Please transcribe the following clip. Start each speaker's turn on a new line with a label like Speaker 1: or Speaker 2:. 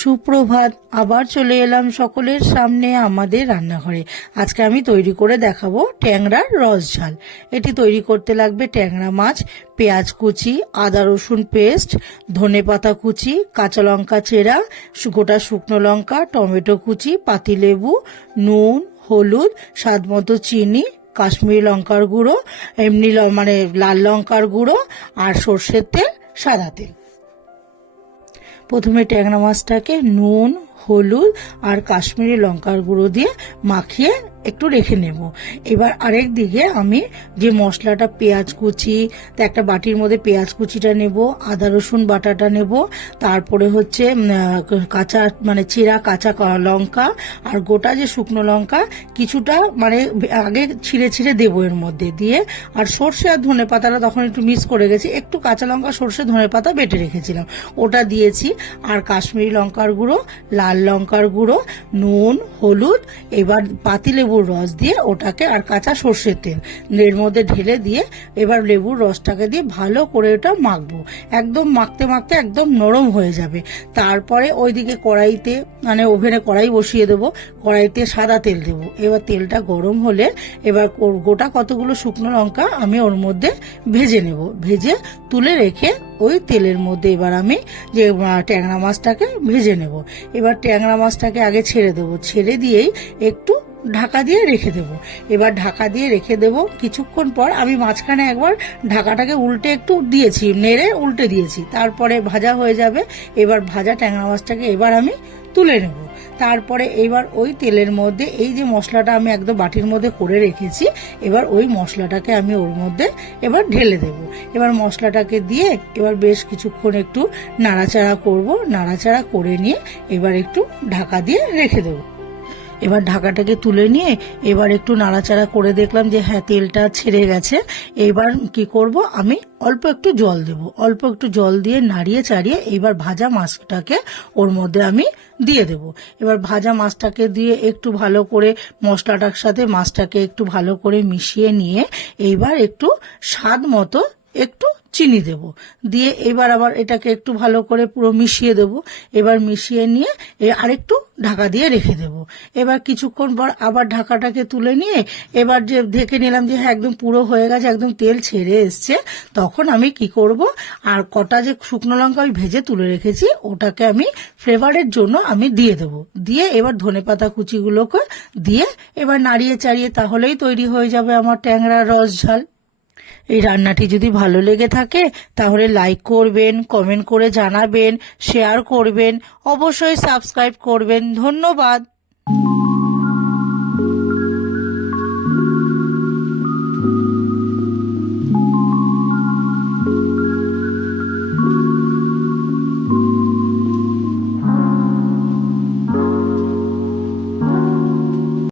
Speaker 1: সুপ্রভাত, আবার চলে এলাম সকলের সামনে আমাদের রান্নাঘরে। আজকে আমি তৈরি করে দেখাবো ট্যাংরার রস ঝাল। এটি তৈরি করতে লাগবে ট্যাংরা মাছ, পেঁয়াজ কুচি, আদা রসুন পেস্ট, ধনে পাতা কুচি, কাঁচা লঙ্কা চেরা গোটা শুকনো লঙ্কা, টমেটো কুচি, পাতিলেবু, নুন, হলুদ, স্বাদ মতো চিনি, কাশ্মীরি লঙ্কার গুঁড়ো, এমনি মানে লাল লঙ্কার গুঁড়ো আর সর্ষের তেল, সাদা তেল। প্রথমে ট্যাংরা মাছটাকে নুন হলুদ আর কাশ্মীরি লঙ্কার গুঁড়ো দিয়ে মাখিয়ে একটু রেখে নেব। এবার আরেক দিকে আমি যে মশলাটা পেঁয়াজ কুচি, তো একটা বাটির মধ্যে পেঁয়াজ কুচিটা নেব, আদা রসুন বাটাটা নেব, তারপরে হচ্ছে কাঁচা মানে চেরা কাঁচা লঙ্কা আর গোটা যে শুকনো লঙ্কা, কিছুটা মানে আগে ছিঁড়ে ছিঁড়ে দেবো এর মধ্যে দিয়ে। আর সর্ষে আর ধনে পাতাটা তখন একটু মিক্স করে গেছি, একটু কাঁচা লঙ্কা, সর্ষে, ধনে পাতা বেটে রেখেছিলাম। ওটা দিয়েছি আর কাশ্মীরি লঙ্কার গুঁড়ো লাল লঙ্কার গুঁড়ো, নুন, হলুদ, এবার পাতিলেবুর রস দিয়ে ওটাকে আর কাঁচা সর্ষের তেল। এর মধ্যে ঢেলে দিয়ে এবার লেবুর রসটাকে দিয়ে ভালো করে ওটা মাখবো। একদম মাখতে মাখতে একদম নরম হয়ে যাবে। তারপরে ওইদিকে কড়াইতে মানে ওভেনে কড়াই বসিয়ে দেবো, কড়াইতে সাদা তেল দেবো। এবার তেলটা গরম হলে এবার গোটা কতগুলো শুকনো লঙ্কা আমি ওর মধ্যে ভেজে নেব। ভেজে তুলে রেখে ওই তেলের মধ্যে এবার আমি যে ট্যাংরা মাছটাকে ভেজে নেব। এবার ট্যাংরা মাছটাকে আগে ছেড়ে দেবো। ছেড়ে দিয়েই একটু ঢাকা দিয়ে রেখে দেব। এবার ঢাকা দিয়ে রেখে দেব। কিছুক্ষণ পর আমি মাঝখানে একবার ঢাকাটাকে উল্টে একটু দিয়েছি, নেড়ে উল্টে দিয়েছি। তারপরে ভাজা হয়ে যাবে। এবার ভাজা ট্যাংরা মাছটাকে এবার আমি তুলে নেব। তারপরে এবার ওই তেলের মধ্যে, এই যে মশলাটা আমি একদম বাটির মধ্যে করে রেখেছি, এবার ওই মশলাটাকে আমি ওর মধ্যে এবার ঢেলে দেব। এবার মশলাটাকে দিয়ে এবার বেশ কিছুক্ষণ একটু নাড়াচাড়া করব, নাড়াচাড়া করে নিয়ে এবার একটু ঢাকা দিয়ে রেখে দেবো। এবার ঢাকাটাকে তুলে নিয়ে এবার একটু নাড়াচাড়া করে দেখলাম যে হ্যাঁ তেলটা ছেড়ে গেছে। এবার কি করব আমি? অল্প একটু জল দেব। অল্প একটু জল দিয়ে নাড়িয়ে চাড়িয়ে এবার ভাজা মাছটাকে ওর মধ্যে আমি দিয়ে দেব। এবার ভাজা মাছটাকে দিয়ে একটু ভালো করে মশলাটার সাথে মাছটাকে একটু ভালো করে মিশিয়ে নিয়ে এইবার একটু স্বাদ মতো একটু চিনি দেব। দিয়ে এবার আবার এটাকে একটু ভালো করে পুরো মিশিয়ে দেব। এবার মিশিয়ে নিয়ে আরেকটু ঢাকা দিয়ে রেখে দেব। এবার কিছুক্ষণ পর আবার ঢাকাটাকে তুলে নিয়ে এবার যে ঢেকে নিলাম যে হ্যাঁ একদম পুরো হয়ে গেছে, একদম তেল ছেড়ে এসছে। তখন আমি কি করব? আর কটা যে শুকনো লঙ্কা আমি ভেজে তুলে রেখেছি, ওটাকে আমি ফ্লেভারের জন্য আমি দিয়ে দেব। দিয়ে এবার ধনেপাতা কুচিগুলোকে দিয়ে এবার নাড়িয়ে চাড়িয়ে তাহলেই তৈরি হয়ে যাবে আমার ট্যাংরা রস ঝাল। এই রান্নাটি যদি ভালো লেগে থাকে, তাহলে লাইক করবেন কমেন্ট করে জানাবেন শেয়ার করবেন, অবশ্যই সাবস্ক্রাইব করবেন। ধন্যবাদ।